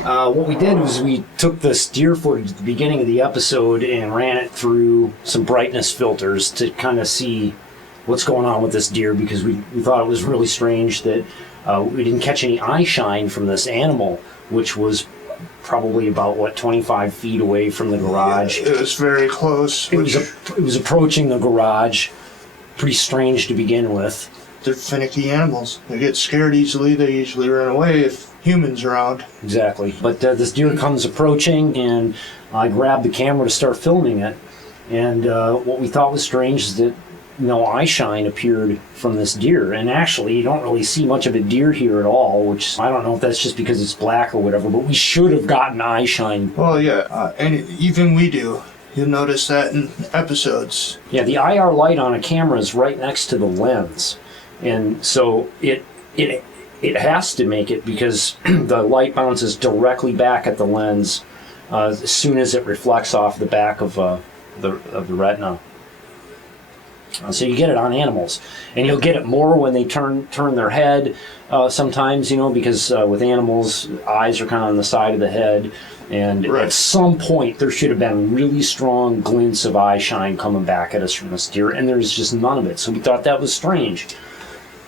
What we did was we took this deer footage at the beginning of the episode and ran it through some brightness filters to kind of see what's going on with this deer, because we thought it was really strange that we didn't catch any eye shine from this animal, which was probably about 25 feet away from the garage. Yeah, it was very close. It was approaching the garage. Pretty strange to begin with. They're finicky animals. They get scared easily. They usually run away if humans are around. Exactly. But this deer comes approaching, and I grabbed the camera to start filming it. And what we thought was strange is that no eye shine appeared from this deer. And actually, you don't really see much of a deer here at all, which I don't know if that's just because it's black or whatever, but we should have gotten eye shine. Well, yeah, and even we do. You'll notice that in episodes. Yeah, the IR light on a camera is right next to the lens. And so it has to make it, because the light bounces directly back at the lens as soon as it reflects off the back of the retina. So you get it on animals, and you'll get it more when they turn their head sometimes, because with animals, eyes are kind of on the side of the head, and right. At some point there should have been really strong glints of eye shine coming back at us from this deer, and there's just none of it. So we thought that was strange.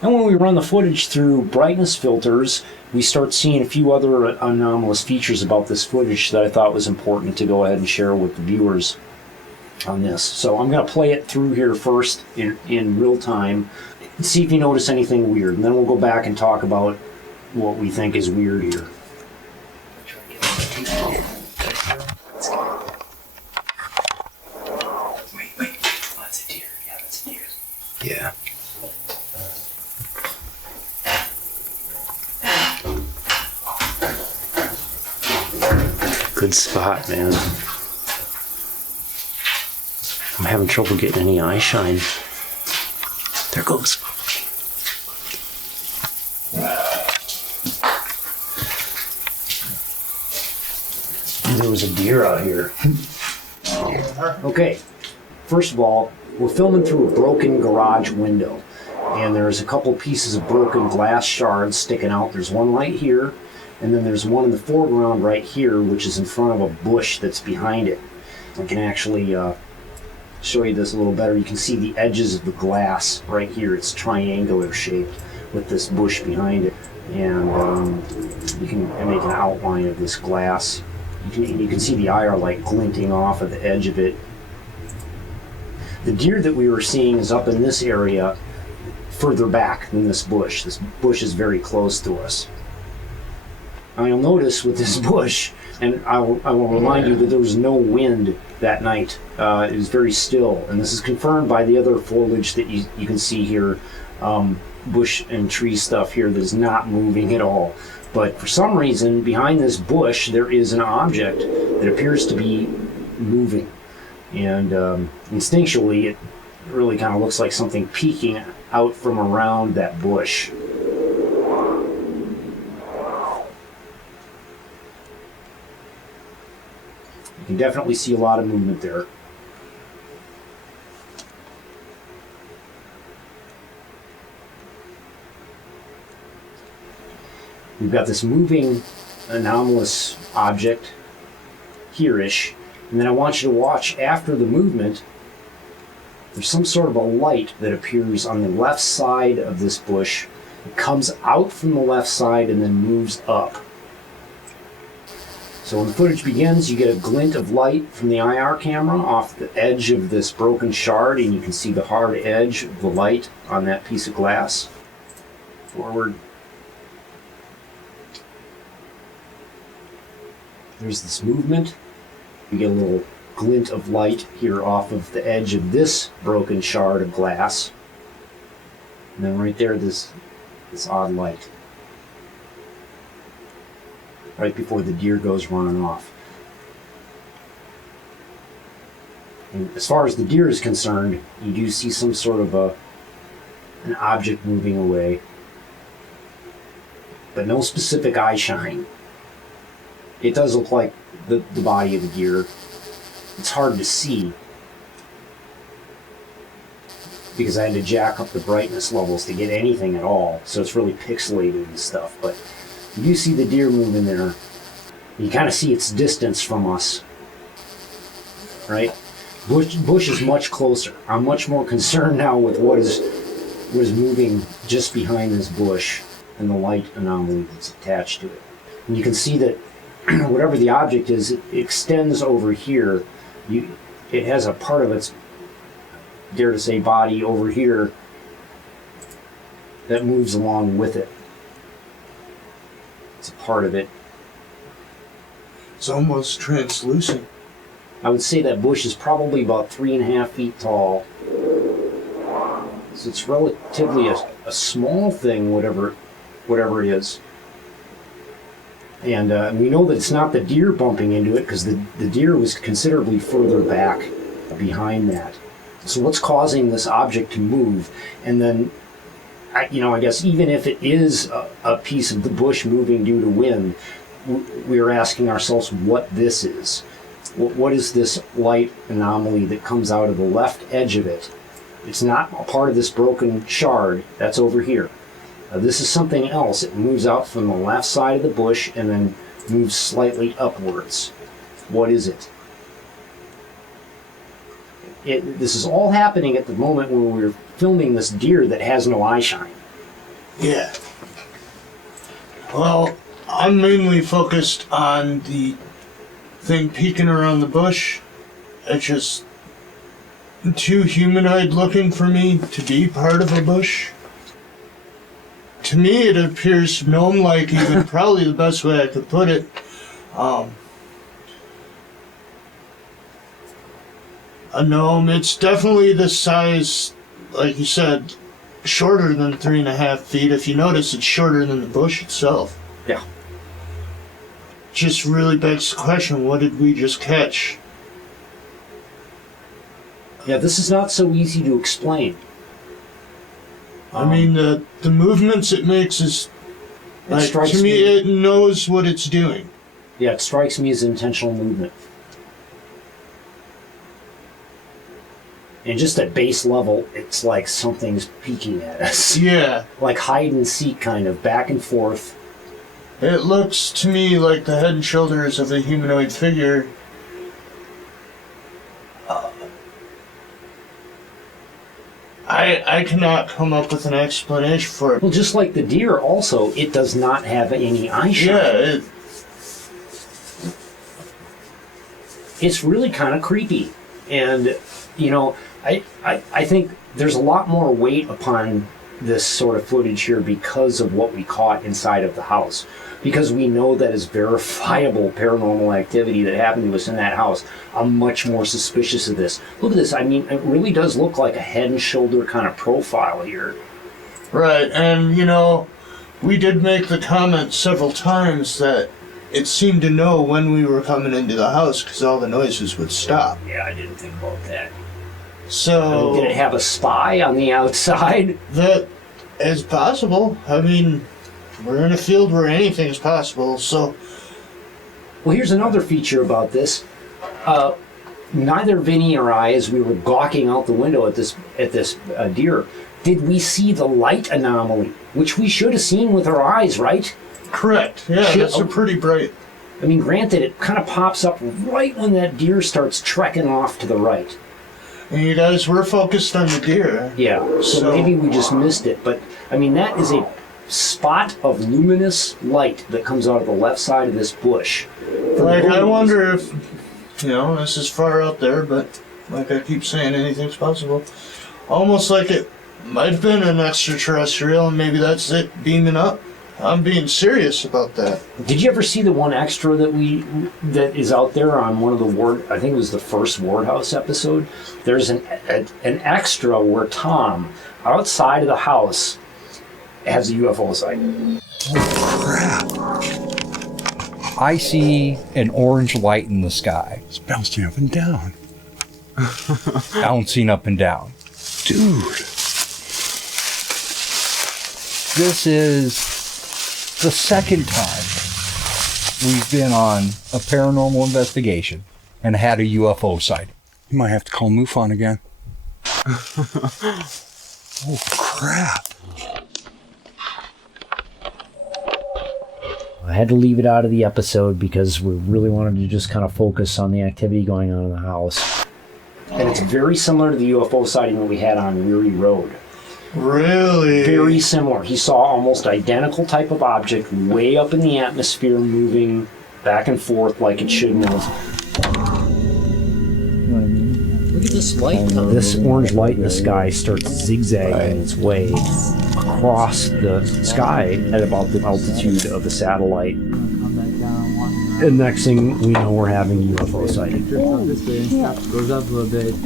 And when we run the footage through brightness filters, we start seeing a few other anomalous features about this footage that I thought was important to go ahead and share with the viewers on this. So I'm going to play it through here first in real time and see if you notice anything weird. And then we'll go back and talk about what we think is weird here. Wait. That's a deer. Yeah, that's a deer. Yeah. Good spot, man. I'm having trouble getting any eye shine. There it goes. There was a deer out here. Okay, first of all, we're filming through a broken garage window, and there's a couple pieces of broken glass shards sticking out. There's one right here, and then there's one in the foreground right here, which is in front of a bush that's behind it. I can actually show you this a little better. You can see the edges of the glass right here. It's triangular shaped with this bush behind it, and you can make an outline of this glass. You can see the IR light glinting off of the edge of it. The deer that we were seeing is up in this area further back than this bush. This bush is very close to us. Now you'll notice with this bush, and I will remind you that there was no wind that night. It was very still, and this is confirmed by the other foliage that you can see here, bush and tree stuff here that is not moving at all. But for some reason, behind this bush, there is an object that appears to be moving. And instinctually, it really kind of looks like something peeking out from around that bush. You can definitely see a lot of movement there. We've got this moving anomalous object here-ish, and then I want you to watch after the movement. There's some sort of a light that appears on the left side of this bush. It comes out from the left side and then moves up. So when the footage begins, you get a glint of light from the IR camera off the edge of this broken shard, and you can see the hard edge of the light on that piece of glass. Forward. There's this movement. You get a little glint of light here off of the edge of this broken shard of glass. And then right there, this odd light. Right before the deer goes running off. And as far as the deer is concerned, you do see some sort of an object moving away, but no specific eye shine. It does look like the body of the deer. It's hard to see because I had to jack up the brightness levels to get anything at all, so it's really pixelated and stuff, but you do see the deer moving there. You kind of see its distance from us, right? Bush is much closer. I'm much more concerned now with what is moving just behind this bush and the light anomaly that's attached to it. And you can see that whatever the object is, it extends over here. It has a part of its, dare to say, body over here that moves along with it. It's a part of it. It's almost translucent. I would say that bush is probably about 3.5 feet tall. So it's relatively a small thing, whatever it is. And we know that it's not the deer bumping into it, because the deer was considerably further back behind that. So what's causing this object to move? And then, I guess even if it is a piece of the bush moving due to wind, we're asking ourselves what this is. What is this light anomaly that comes out of the left edge of it? It's not a part of this broken shard. That's over here. This is something else. It moves out from the left side of the bush and then moves slightly upwards. What is it? This is all happening at the moment when we're filming this deer that has no eye shine. Yeah. Well, I'm mainly focused on the thing peeking around the bush. It's just too humanoid looking for me to be part of a bush. To me, it appears gnome-like, even probably the best way I could put it. A gnome, it's definitely the size, like you said, shorter than 3.5 feet. If you notice, it's shorter than the bush itself. Yeah. Just really begs the question, what did we just catch? Yeah, this is not so easy to explain. I mean, the movements it makes is, like, to me, it knows what it's doing. Yeah, it strikes me as intentional movement. And just at base level, it's like something's peeking at us. Yeah. Like hide and seek, kind of, back and forth. It looks to me like the head and shoulders of a humanoid figure. I cannot come up with an explanation for it. Well, just like the deer also, it does not have any eye shine. Yeah, It's really kind of creepy. And, I think there's a lot more weight upon this sort of footage here because of what we caught inside of the house. Because we know that is verifiable paranormal activity that happened to us in that house. I'm much more suspicious of this. Look at this. I mean, it really does look like a head and shoulder kind of profile here. right, and we did make the comment several times that it seemed to know when we were coming into the house because all the noises would stop. Yeah, I didn't think about that. So, did it have a spy on the outside? That is possible. I mean, we're in a field where anything is possible, so... Well, here's another feature about this. Neither Vinny or I, as we were gawking out the window at this deer, did we see the light anomaly, which we should have seen with our eyes, right? Correct. Yeah, that's pretty bright. I mean, granted, it kind of pops up right when that deer starts trekking off to the right. And you guys were focused on the deer. Yeah, so maybe we just missed it. But, I mean, that is a spot of luminous light that comes out of the left side of this bush. Like, I wonder if, this is far out there, but like I keep saying, anything's possible. Almost like it might have been an extraterrestrial, and maybe that's it beaming up. I'm being serious about that. Did you ever see the one extra that is out there on one of the I think it was the first Ward House episode? There's an extra where Tom, outside of the house, has a UFO sighting. Oh, crap. I see an orange light in the sky. It's bouncing up and down. Bouncing up and down. Dude. This is the second time we've been on a paranormal investigation and had a UFO sighting. You might have to call MUFON again. Oh, crap. I had to leave it out of the episode because we really wanted to just kind of focus on the activity going on in the house. And it's very similar to the UFO sighting that we had on Weary Road. Really? Very similar. He saw almost identical type of object way up in the atmosphere moving back and forth like it shouldn't have. Look at this light. This orange light in the sky starts zigzagging its way across the sky at about the altitude of the satellite. And next thing we know, we're having a UFO sighting. Goes up a little bit.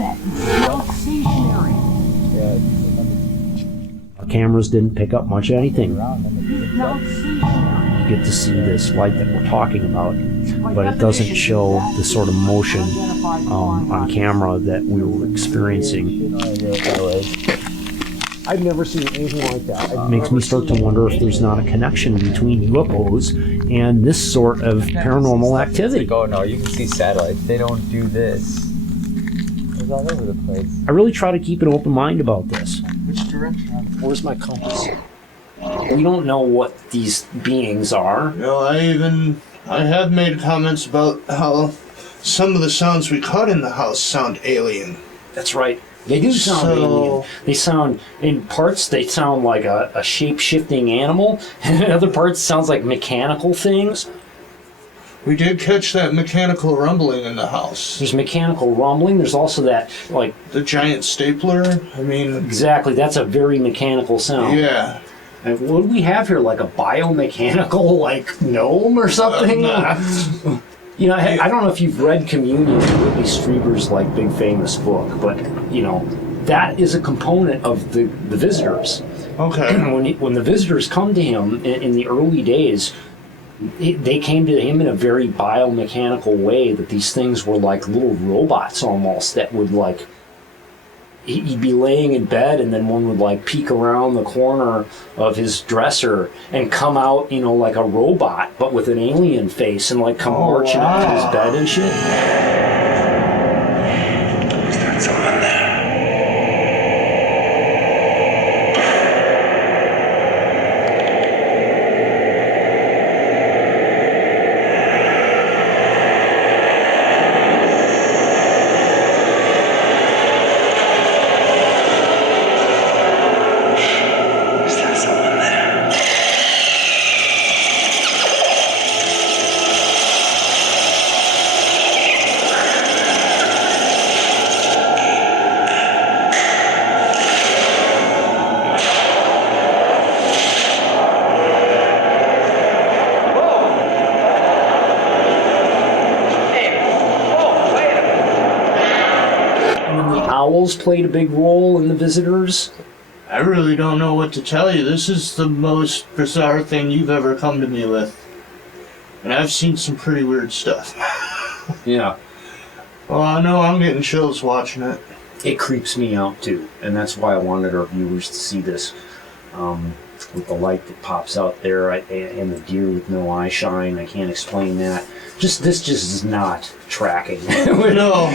Our cameras didn't pick up much of anything. You get to see this light that we're talking about, but it doesn't show the sort of motion on camera that we were experiencing. I've never seen anything like that. It makes me start to wonder if there's not a connection between UFOs and this sort of paranormal activity. Like, oh no, you can see satellites. They don't do this. It's all over the place. I really try to keep an open mind about this. Which direction? Where's my compass? We don't know what these beings are. You know, I have made comments about how some of the sounds we caught in the house sound alien. That's right. They do sound alien. They sound, in parts, they sound like a shape-shifting animal, and in other parts, it sounds like mechanical things. We did catch that mechanical rumbling in the house. There's mechanical rumbling. There's also that, like... The giant stapler. I mean... Exactly. That's a very mechanical sound. Yeah. And what do we have here? Like a biomechanical, like, gnome or something? You know, I don't know if you've read Communion, Whitley Strieber's, like, big famous book, but, you know, that is a component of the visitors. Okay. When the visitors come to him in the early days, they came to him in a very biomechanical way, that these things were like little robots almost that would, like, he'd be laying in bed and then one would, like, peek around the corner of his dresser and come out, you know, like a robot but with an alien face and, like, come marching up to his bed and shit. Is that someone there? Played a big role in the visitors. I really don't know what to tell you. This is the most bizarre thing you've ever come to me with. And I've seen some pretty weird stuff. Yeah. Well, I know I'm getting chills watching it. It creeps me out too, and that's why I wanted our viewers to see this. With the light that pops out there and the deer with no eye shine, I can't explain that. This just is not tracking. No,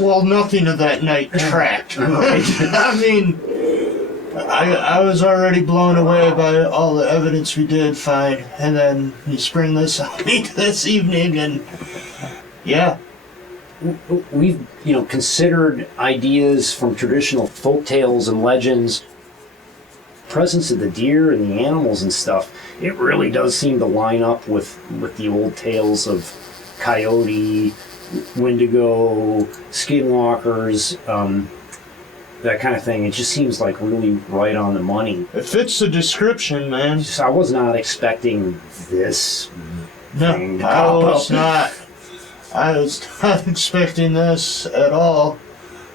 well, nothing of that night tracked. Right. I mean, I was already blown away by all the evidence we did find, and then you spring this on me this evening, and yeah. We've, considered ideas from traditional folk tales and legends. Presence of the deer and the animals and stuff, it really does seem to line up with the old tales of coyote, wendigo, skinwalkers, that kind of thing. It just seems like really right on the money. It fits the description, man. I was not expecting this thing to pop up. I was not expecting this at all.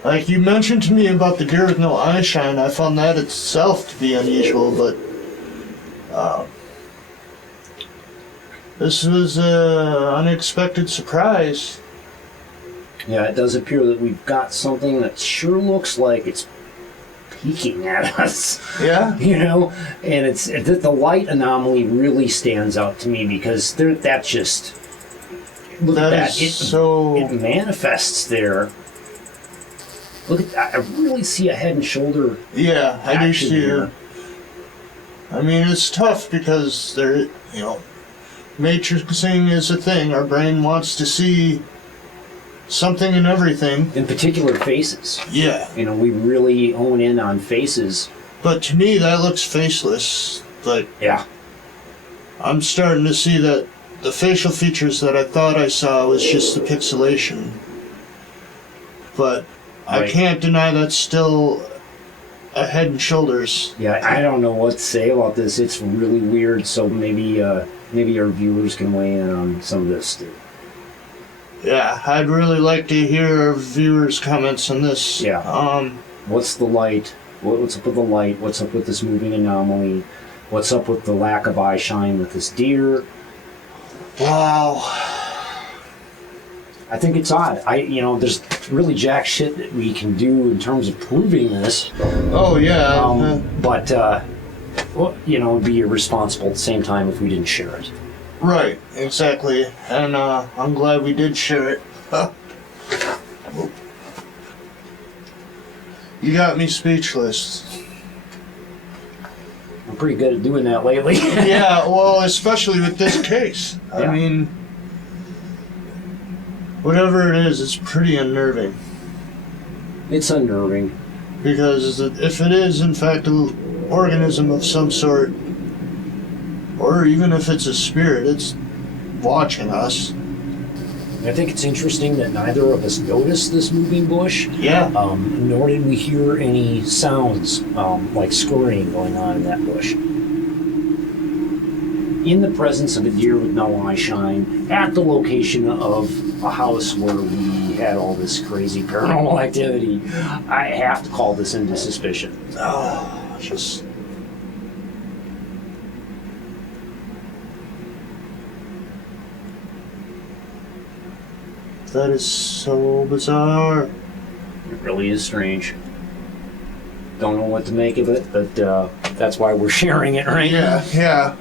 Like you mentioned to me about the deer with no eye shine, I found that itself to be unusual, but this was an unexpected surprise. Yeah, it does appear that we've got something that sure looks like it's peeking at us. Yeah. And it's the light anomaly really stands out to me because that's just look at that. It manifests there. Look at that. I really see a head and shoulder. Yeah, I do action see here. it. I mean, it's tough because matrixing is a thing. Our brain wants to see something in everything. In particular, faces. Yeah. You know, we really hone in on faces. But to me, that looks faceless. But Yeah. I'm starting to see that the facial features that I thought I saw was just the pixelation. But I Right. can't deny that's still a head and shoulders. Yeah, I don't know what to say about this. It's really weird, so maybe our viewers can weigh in on some of this too. Yeah, I'd really like to hear our viewers' comments on this. Yeah. What's the light? What's up with the light? What's up with this moving anomaly? What's up with the lack of eye shine with this deer? Wow. I think it's odd. There's really jack shit that we can do in terms of proving this. Oh, yeah. But it'd be irresponsible at the same time if we didn't share it. Right, exactly. And I'm glad we did share it. You got me speechless. I'm pretty good at doing that lately. Yeah, well, especially with this case. I Yeah. mean, whatever it is, it's pretty unnerving. It's unnerving. Because if it is, in fact, an organism of some sort, or even if it's a spirit, it's watching us. I think it's interesting that neither of us noticed this moving bush. Yeah. Nor did we hear any sounds like scurrying going on in that bush. In the presence of a deer with no eye shine, at the location of a house where we had all this crazy paranormal activity, I have to call this into suspicion. Just... That is so bizarre. It really is strange. Don't know what to make of it, but that's why we're sharing it, right? Yeah, yeah.